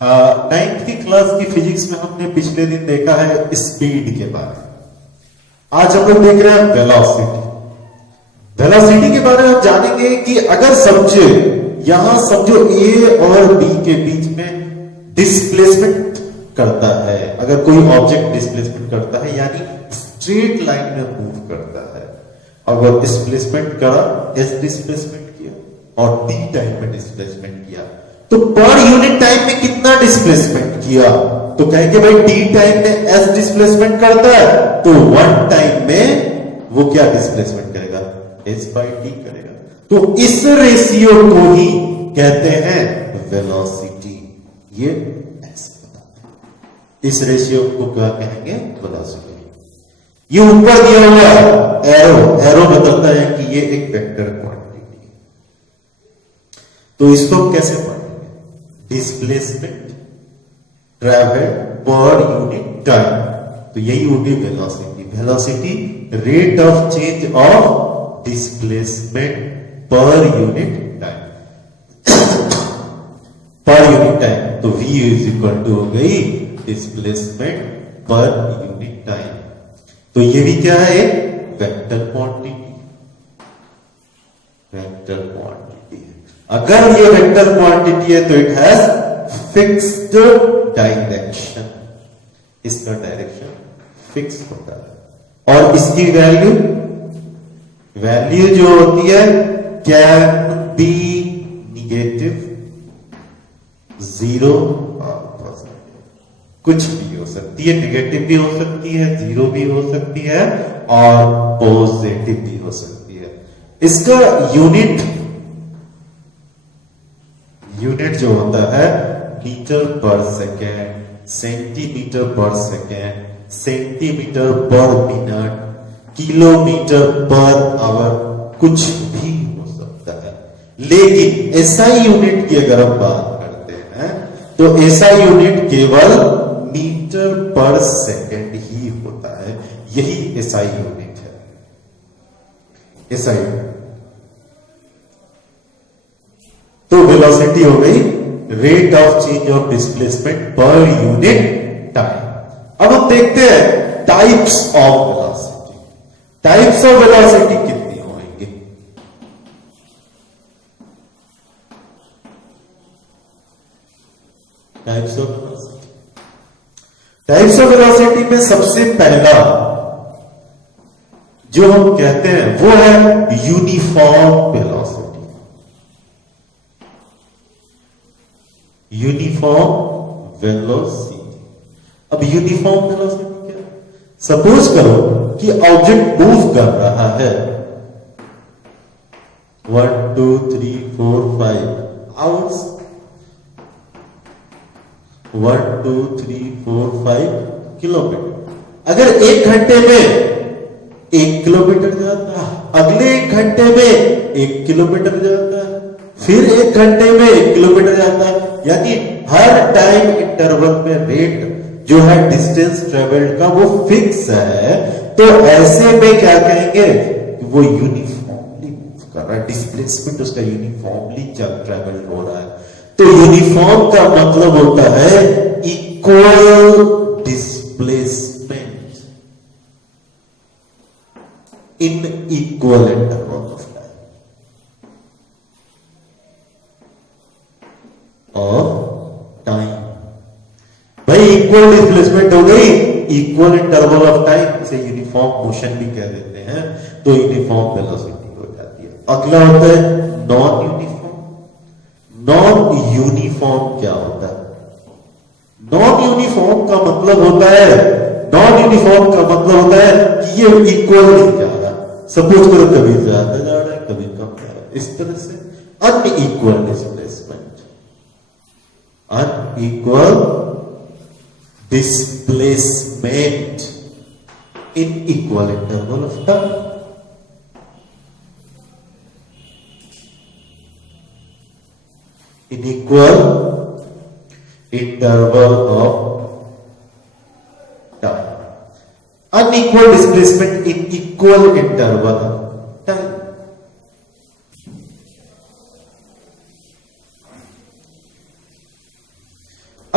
Ninth की class की physics में हमने पिछले दिन देखा है स्पीड के बारे में। आज हम लोग देख रहे हैं वेलोसिटी। वेलोसिटी के बारे में हम जानेंगे कि अगर समझे यहां समझो ए और बी के बीच में डिस्प्लेसमेंट करता है, अगर कोई ऑब्जेक्ट डिस्प्लेसमेंट करता है यानी स्ट्रेट लाइन में मूव करता है, अगर डिस्प्लेसमेंट करा, एस डिस्प्लेसमेंट किया और डी टाइम में डिस्प्लेसमेंट किया, तो पर यूनिट टाइम में कितना डिस्प्लेसमेंट किया, तो कहेंगे भाई डी टाइम में एस डिस्प्लेसमेंट करता है तो वन टाइम में वो क्या डिस्प्लेसमेंट करेगा, एस बाई डी करेगा। तो इस रेशियो को ही कहते हैं वेलोसिटी। ये ऐसे बताते हैं, इस रेशियो को क्या कहेंगे, वेलोसिटी। ये ऊपर दिया हुआ एरो बताता है कि ये एक वेक्टर क्वांटिटी है। तो इसको हम कैसे पढ़ेंगे, डिस्प्लेसमेंट ट्रैवल पर यूनिट टाइम, तो यही होगी velocity. Velocity rate of change of displacement पर unit time, per unit time. तो v इज इक्वल टू हो गई डिस्प्लेसमेंट पर यूनिट टाइम। तो ये भी क्या है, एक वेक्टर क्वांटिटी, वेक्टर क्वांटिटी है। अगर ये वेक्टर क्वांटिटी है तो इट हैज फिक्स्ड डायरेक्शन, इसका डायरेक्शन फिक्स होता है। और इसकी वैल्यू जो होती है कैन बी निगेटिव, जीरो, कुछ भी हो सकती है, निगेटिव भी हो सकती है, जीरो भी हो सकती है और पॉजिटिव भी हो सकती है। इसका यूनिट जो होता है मीटर पर सेकेंड, सेंटीमीटर पर सेकेंड, सेंटीमीटर पर मिनट, किलोमीटर पर आवर, कुछ भी हो सकता है। लेकिन एसआई यूनिट की अगर हम बात करते हैं तो एसआई यूनिट केवल मीटर पर सेकेंड ही होता है। यही एसआई यूनिट है, एसआई यूनिट। तो वेलोसिटी हो गई rate of change of displacement पर यूनिट टाइम। अब हम देखते हैं types of velocity. Types of velocity कितनी होंगी, types of velocity. Types of velocity में सबसे पहला जो हम कहते हैं वो है यूनिफॉर्म वेलोसिटी। Uniform velocity. अब यूनिफॉर्म वेलोसिटी क्या है, सपोज करो कि ऑब्जेक्ट मूव कर रहा है 1 2 3 4 5 आवर्स, 1 2 3 4 5 किलोमीटर। अगर एक घंटे में 1 किलोमीटर जाता है, अगले 1 घंटे में 1 किलोमीटर जाता है, फिर 1 घंटे में 1 किलोमीटर जाता है, यानी हर टाइम इंटरवल में रेट जो है डिस्टेंस ट्रेवल्ड का वो फिक्स है। तो ऐसे में क्या कहेंगे कि वो यूनिफॉर्मली मूव कर रहा है, डिस्प्लेसमेंट उसका यूनिफॉर्मली ट्रेवल हो रहा है। तो यूनिफॉर्म का मतलब होता है equal displacement in equal interval of time. भाई इक्वल डिस्प्लेसमेंट हो गई, इक्वल इंटरवल ऑफ टाइम, इसे यूनिफॉर्म मोशन भी कह देते हैं। तो यूनिफॉर्म वेलोसिटी हो जाती है। अगला होता है नॉन यूनिफॉर्म। नॉन यूनिफॉर्म क्या होता है, नॉन यूनिफॉर्म का मतलब होता है, नॉन यूनिफॉर्म का मतलब होता है कि ये इक्वल नहीं जा रहा। सपोज करो कभी ज्यादा जा रहा है, कभी कम जा रहा है, इस तरह से unequal displacement, unequal displacement in equal interval of time. In equal interval of time. Unequal displacement in equal interval of time.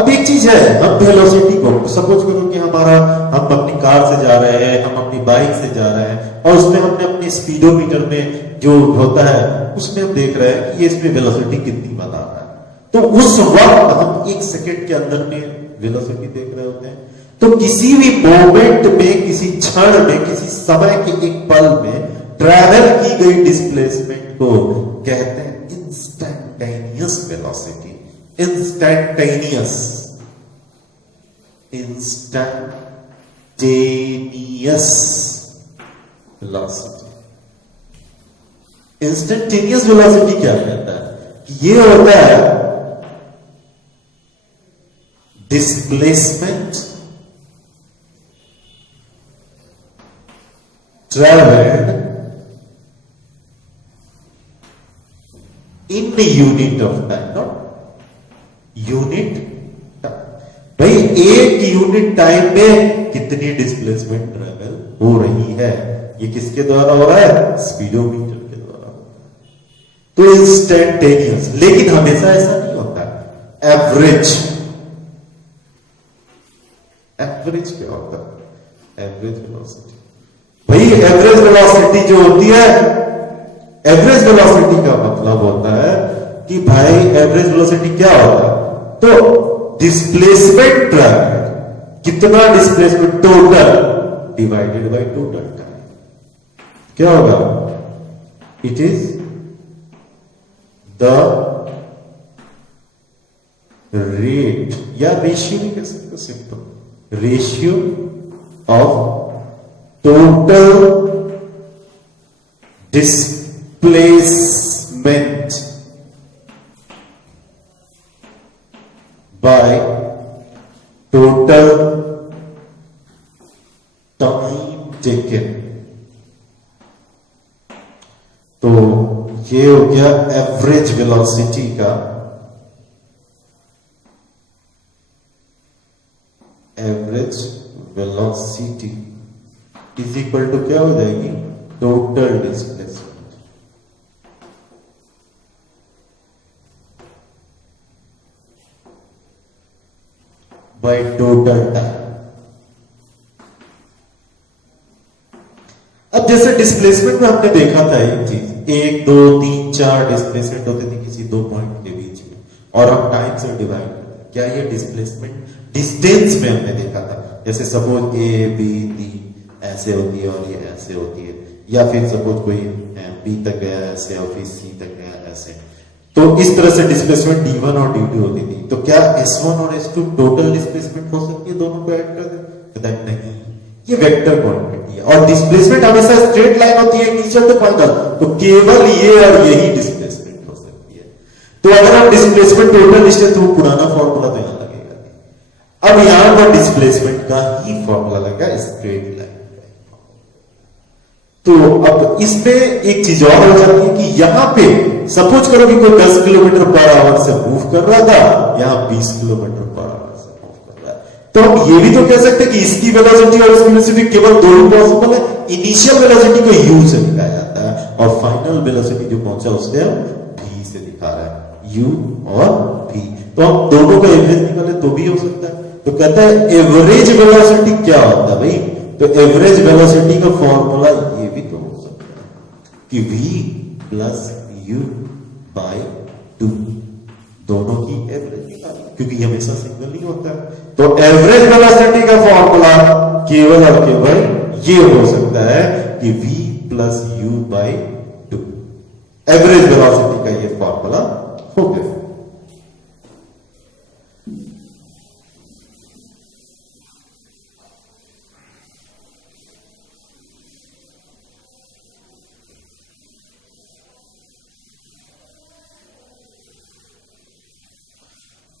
अब एक चीज है, हम वेलोसिटी को सपोज करो कि हम अपनी कार से जा रहे हैं, हम अपनी बाइक से जा रहे हैं और उसमें हमने अपने स्पीडोमीटर में जो होता है उसमें हम देख रहे हैं कि ये इसमें वेलोसिटी कितनी बता रहा है। तो उस वक्त हम 1 सेकेंड के अंदर में वेलोसिटी देख रहे होते हैं। तो किसी भी मोमेंट में, किसी क्षण में, किसी समय के एक पल में ट्रैवल की गई डिस्प्लेसमेंट को कहते हैं instantaneous velocity. Instantaneous velocity. Instantaneous velocity क्या कहता है कि ये होता है displacement traveled in the unit of time, not unit time। भाई एक यूनिट टाइम में कितनी डिस्प्लेसमेंट ट्रेवल हो रही है, ये किसके द्वारा हो रहा है? स्पीडोमीटर के द्वारा। तो इंस्टेंटेनियस, लेकिन हमेशा ऐसा नहीं होता। एवरेज क्या होता है? Average velocity. भाई एवरेज वेलोसिटी जो होती है, एवरेज वेलोसिटी का मतलब होता है कि भाई एवरेज वेलोसिटी क्या होता है? तो डिस्प्लेसमेंट ट्रैवल, कितना displacement total divided by total time, क्या होगा? इट इज द रेट या रेशियो भी कह सकते हो, simple ratio of total displacement by total time taken। तो ये हो गया एवरेज वेलोसिटी का, average velocity is equal to क्या हो जाएगी? Total displacement by total time. अब जैसे डिस्प्लेसमेंट में हमने देखा था एक चीज, 1 2 3 4 डिस्प्लेसमेंट होते थे किसी दो पॉइंट के बीच में, और हम टाइम से डिवाइड करते। क्या ये डिस्प्लेसमेंट डिस्टेंस में हमने देखा था? जैसे सपोज ए बी डी ऐसे होती है और ये ऐसे होती है, या फिर सपोज कोई बी तक गया ऐसे और फिर सी तक गया ऐसे। तो इस तरह से डिस्प्लेसमेंट d1 और d2 होती थी। तो क्या s1 और s2 टोटल डिस्प्लेसमेंट हो सकती है दोनों को ऐड कर दे? नहीं, ये वेक्टर क्वांटिटी है और डिस्प्लेसमेंट हमेशा स्ट्रेट लाइन होती है इनिशियल टू फाइनल। तो केवल ये और यही डिस्प्लेसमेंट हो सकती है। तो अगर हम डिस्प्लेसमेंट टोटल डिस्टेंस, तो पुराना फॉर्मूला तो यहां लगेगा। अब यहां पर डिस्प्लेसमेंट का ही फॉर्मूला लगा, स्ट्रेट लाइन। तो अब इसमें एक चीज और हो जाती है कि यहां पे सपोज करो कि कोई 10 किलोमीटर पर आवर से मूव कर रहा था, यहां 20 किलोमीटर पर आवर से मूव कर रहा है। तो हम ये भी तो कह सकते हैं कि इसकी वेलोसिटी और इसकी वेलोसिटी केवल दो ही पॉसिबल है। इनिशियल वेलोसिटी को u से दिखाया जाता है और फाइनल वेलोसिटी जो पहुंचा उसे हम v से दिखा रहे हैं, u और v। तो हम दोनों का एवरेज निकाले तो भी हो सकता है। तो कहता है एवरेज वेलोसिटी क्या होता है भाई? तो एवरेज वेलोसिटी का फॉर्मूला ये भी तो हो सकता है कि v प्लस u बाय 2, दोनों की एवरेज निकाली, क्योंकि ये हमेशा सिंगल ही होता है। तो एवरेज वेलोसिटी का फॉर्मूला केवल और केवल ये हो सकता है कि v plus u by 2, average velocity का ये फॉर्मूला हो गया।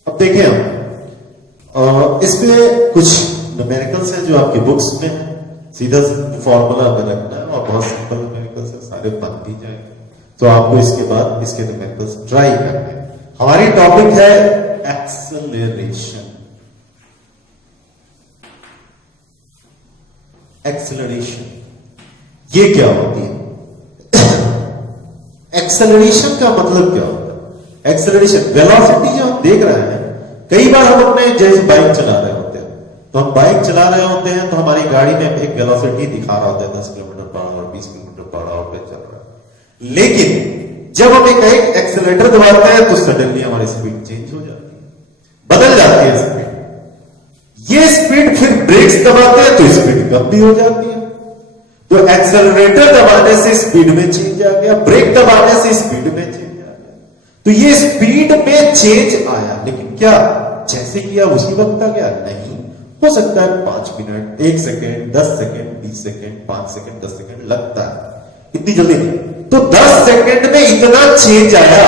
अब देखें हम इसमें कुछ न्यूमेरिकल्स हैं जो आपकी बुक्स में है। सीधा फॉर्मूला अगर रखना है और बहुत सिंपल न्यूमेरिकल्स है, सारे बन भी जाएंगे। तो आपको इसके बाद इसके न्यूमेरिकल्स ट्राई करना है। हमारी टॉपिक है एक्सेलरेशन। एक्सेलरेशन ये क्या होती है? एक्सेलरेशन का मतलब क्या होता है? एक्सेलरेशन वेलोसिटी जो हम देख रहे हैं, कई बार हम अपने जैसे बाइक चला रहे होते हैं, तो हम बाइक चला रहे होते हैं तो हमारी गाड़ी में एक वेलोसिटी दिखा रहा होता है 10 kilometre per hour, 20 kilometre per hour पे चल रहा है। लेकिन जब हम एक एक्सेलेरेटर दबाते हैं तो सडनली हमारी स्पीड चेंज हो जाती है, बदल जाती है स्पीड। ये स्पीड फिर ब्रेक्स दबाते हैं तो स्पीड कम भी हो जाती है। तो एक्सेलरेटर दबाने से स्पीड में चेंज आ गया, ब्रेक दबाने से स्पीड में चेंज आ गया। तो ये स्पीड में चेंज आया, लेकिन क्या जैसे किया उसी वक्त आ गया? नहीं, हो सकता है 5 minute, 1 second, 10 second, 20 second, 5 second, 10 second लगता है, इतनी जल्दी नहीं। तो 10 सेकेंड में इतना चेंज आया,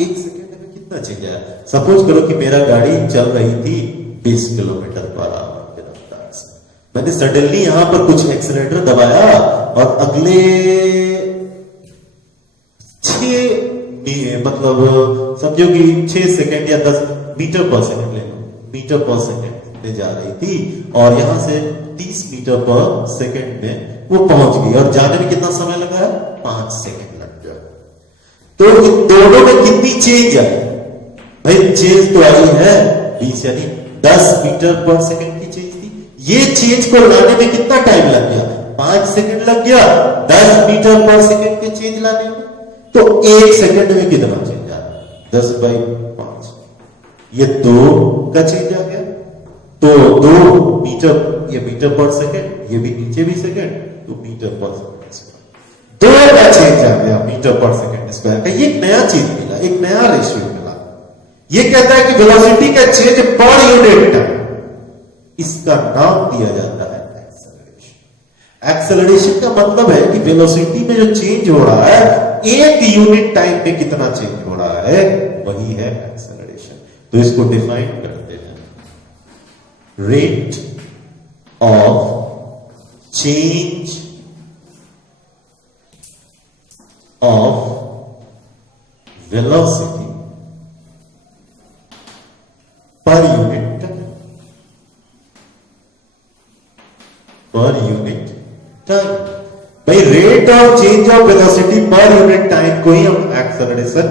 1 सेकेंड में कितना चेंज आया? सपोज करो कि मेरा गाड़ी चल रही थी 20 किलोमीटर पर आवर के रफ्तार से, मैंने सडनली यहां पर कुछ एक्सीलरेटर दबाया और अगले 6 मतलब समझो कि 6 सेकेंड या 10 मीटर पर सेकेंड ले लो, मीटर पर सेकेंड ले जा रही थी और यहां से 30 मीटर पर सेकेंड में वो पहुंच गई और जाने में कितना समय लगा है? 5 सेकेंड लग गया। तो इन दोनों में कितनी चेंज आई? भाई चेंज तो आई है 20 यानी 10 मीटर पर सेकेंड की चेंज थी। ये चेंज को लाने में कितना टाइम लग गया? 5 सेकेंड लग गया 10 मीटर पर सेकेंड के चेंज लाने में। तो 1 सेकेंड में कितना चेंज आया? 10/5, ये 2 का चेंज आ गया। तो 2 मीटर, ये मीटर पर सेकेंड, ये भी नीचे भी सेकेंड, तो मीटर पर सेकेंड स्क्वायर, 2 का चेंज आ गया मीटर पर सेकेंड स्क्वायर का। ये एक नया चीज मिला, एक नया रेशियो मिला। ये कहता है कि वेलोसिटी का चेंज पर यूनिट टाइम, इसका नाम दिया जाता है एक्सेलरेशन। एक्सेलरेशन का मतलब है कि वेलोसिटी में जो चेंज हो रहा है, एक यूनिट टाइम में कितना चेंज हो रहा है, वही है एक्सेलरेशन। तो इसको डिफाइन करते हैं, rate of change of velocity per unit time, per unit time. भाई rate of change of velocity per unit time को ही हम एक्सेलरेशन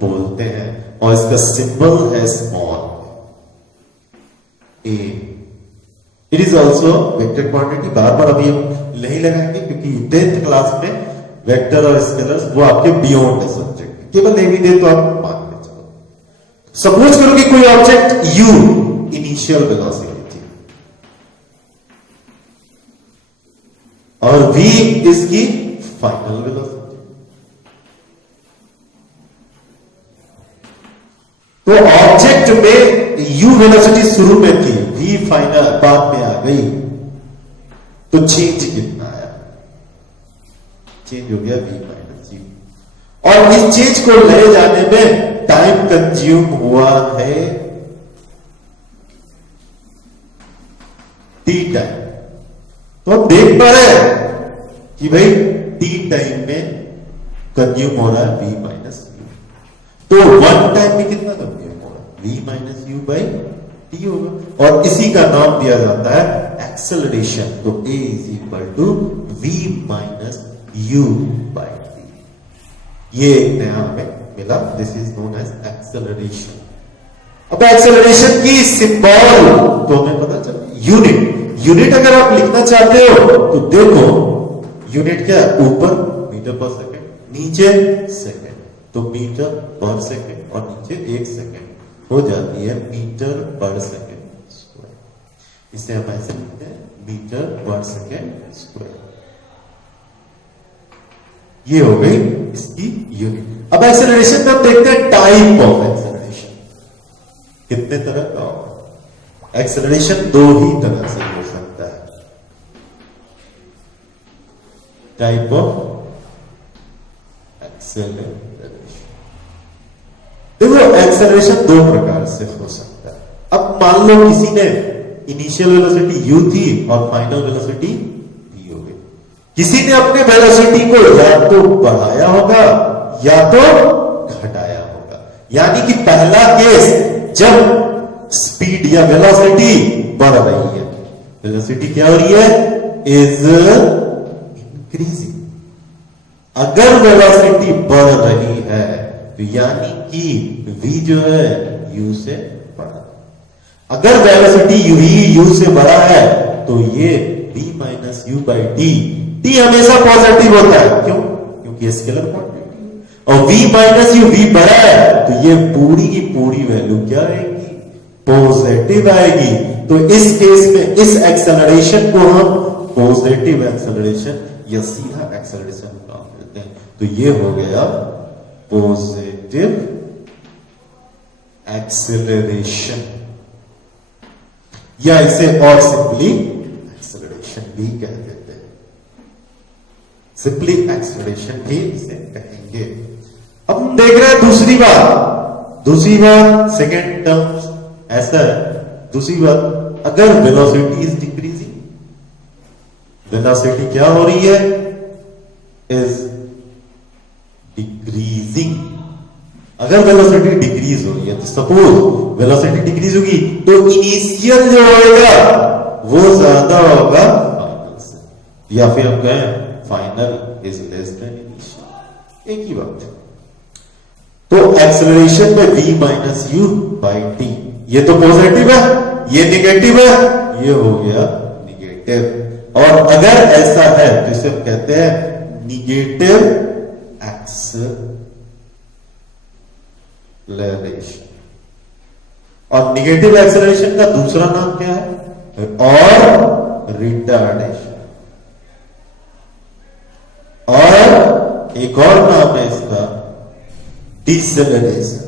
बोलते हैं और इसका सिंबल है small a. It is also vector quantity. बार बार अभी हम नहीं लगाएंगे क्योंकि 10th क्लास में वेक्टर और स्केलर्स वो आपके बियॉन्ड है सब्जेक्ट, केवल नहीं दे तो आप मान ले चलो। सपोज करो कि कोई ऑब्जेक्ट u इनिशियल वेलोसिटी थी और v इसकी फाइनल वेलोसिटी। तो ऑब्जेक्ट में u वेलोसिटी शुरू में थी, v फाइनल बाद में आ गई, तो चेंज कितना आया? चेंज हो गया v माइनस u। और इस चीज को ले जाने में टाइम कंज्यूम हुआ है t टाइम। तो हम देख पा रहे हैं कि भाई t टाइम में कंज्यूम हो रहा है v माइनस u। तो 1 टाइम में कितना कंज्यूम हो रहा है? v minus u by t होगा और इसी का नाम दिया जाता है एक्सेलरेशन। तो a is equal to v minus u by t। ये नया हमें मिला, this is known as acceleration. अब एक्सेलरेशन की सिंबल तो हमें पता चला, यूनिट। यूनिट अगर आप लिखना चाहते हो तो देखो यूनिट क्या है? ऊपर मीटर पर सेकेंड, नीचे सेकेंड, तो मीटर पर सेकेंड और नीचे 1 सेकेंड हो जाती है मीटर पर सेकेंड स्क्वायर। इसे हम ऐसे लिखते हैं मीटर पर सेकेंड स्क्वायर। ये हो गई इसकी यूनिट। अब एक्सेलरेशन में हम देखते हैं टाइप ऑफ एक्सेलरेशन कितने तरह का होगा। एक्सेलरेशन 2 ही तरह से हो सकता है। टाइप ऑफ एक्सेलरेशन, देखो एक्सेलरेशन 2 प्रकार से हो सकता है। अब मान लो किसी ने इनिशियल वेलोसिटी u थी और फाइनल वेलोसिटी v हो गई। किसी ने अपने वेलोसिटी को या तो बढ़ाया होगा या तो घटाया होगा। यानी कि पहला केस जब स्पीड या वेलोसिटी बढ़ रही है, वेलोसिटी क्या हो रही है? Is increasing. अगर वेलोसिटी बढ़ रही है तो यानी कि v जो है u से बड़ा। अगर वेलोसिटी यू से बड़ा है तो ये v minus you by T, T हमेशा पॉजिटिव होता है, क्यों? क्योंकि ये स्केलर क्वांटिटी है। और v माइनस यू, v बड़ा है तो ये पूरी की पूरी वैल्यू क्या आएगी? पॉजिटिव आएगी। तो इस केस में इस एक्सेलरेशन को हम पॉजिटिव एक्सेलरेशन या सीधा एक्सेलरेशन काम करते हैं। तो ये हो गया पॉजिटिव एक्सेलरेशन, या इसे और सिंपली एक्सेलरेशन भी कह देते हैं, सिंपली एक्सेलरेशन भी इसे कहेंगे। अब हम देख रहे हैं दूसरी बात सेकेंड टर्म ऐसा है। दूसरी बात, अगर वेलोसिटी इज डिक्रीजिंग, वेलोसिटी क्या हो रही है? Is decreasing. अगर वेलोसिटी डिक्रीज हो रही है तो सपोज वेलोसिटी डिक्रीज होगी तो इनिशियल जो होगा वो ज्यादा होगा फाइनल से, या फिर हम कहें final is less than initial, एक ही बात है। तो एक्सेलरेशन में v minus you by T, ये तो पॉजिटिव है, ये निगेटिव है, ये हो गया निगेटिव। और अगर ऐसा है तो इसे हम कहते हैं निगेटिव एक्सेलरेशन। और निगेटिव एक्सेलरेशन का दूसरा नाम क्या है? और रिटार्डेशन। और एक और नाम है इसका डिसेलरेशन।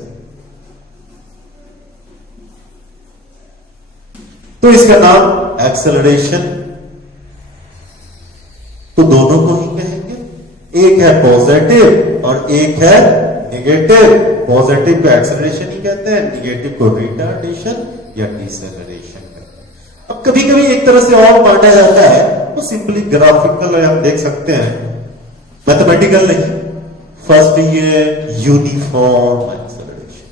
तो इसका नाम एक्सेलरेशन तो दोनों को ही कहेंगे, एक है पॉजिटिव और एक है निगेटिव। पॉजिटिव को एक्सेलरेशन ही कहते हैं, निगेटिव को रिटार्डेशन या डिसेलरेशन कहते हैं। अब कभी कभी एक तरह से और बांटा जाता है, वो सिंपली ग्राफिकल हम देख सकते हैं, मैथमेटिकल नहीं। फर्स्ट ये यूनिफॉर्म एक्सेलरेशन,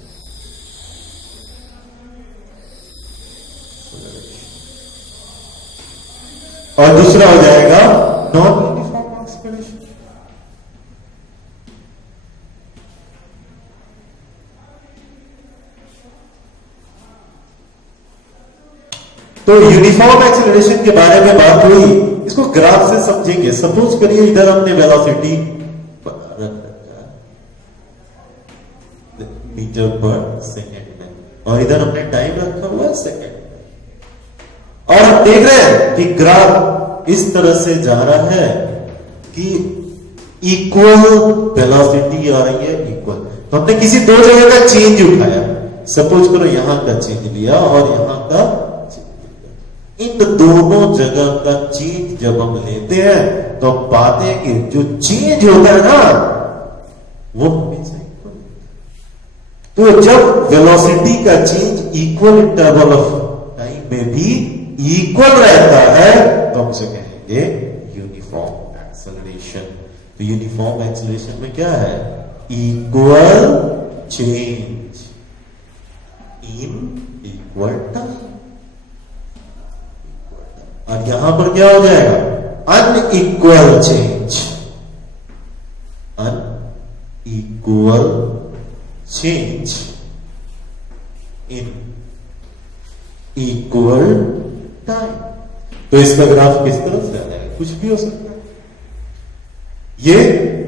और दूसरा हो जाएगा नॉन यूनिफॉर्म एक्सेलरेशन। तो यूनिफॉर्म एक्सेलरेशन के बारे में बात हुई, इसको ग्राफ से समझेंगे। सपोज करिए इधर हमने वेलोसिटी मीटर पर सेकेंड में और इधर हमने टाइम रखा हुआ है सेकेंड में, और हम देख रहे हैं कि ग्राफ इस तरह से जा रहा है कि इक्वल वेलोसिटी आ रही है, इक्वल। तो हमने किसी दो जगह का चेंज उठाया, सपोज करो यहां का चेंज लिया और यहां का, इन दोनों जगह का चेंज जब हम लेते हैं तो हम पाते हैं कि जो चेंज होता है ना वो हमेशा इक्वल। तो जब वेलोसिटी का change equal interval of time में भी इक्वल रहता है तो हम उसे कहेंगे यूनिफॉर्म एक्सेलरेशन। तो यूनिफॉर्म एक्सेलरेशन में क्या है? Equal change in equal time. और यहां पर क्या हो जाएगा? Unequal change, unequal change in equal time. तो इसका ग्राफ किस तरह से आ जाएगा? कुछ भी हो सकता है। ये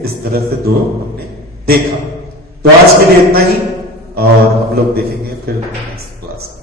इस तरह से दो हमने देखा। तो आज के लिए इतना ही, और हम लोग देखेंगे फिर नेक्स्ट क्लास।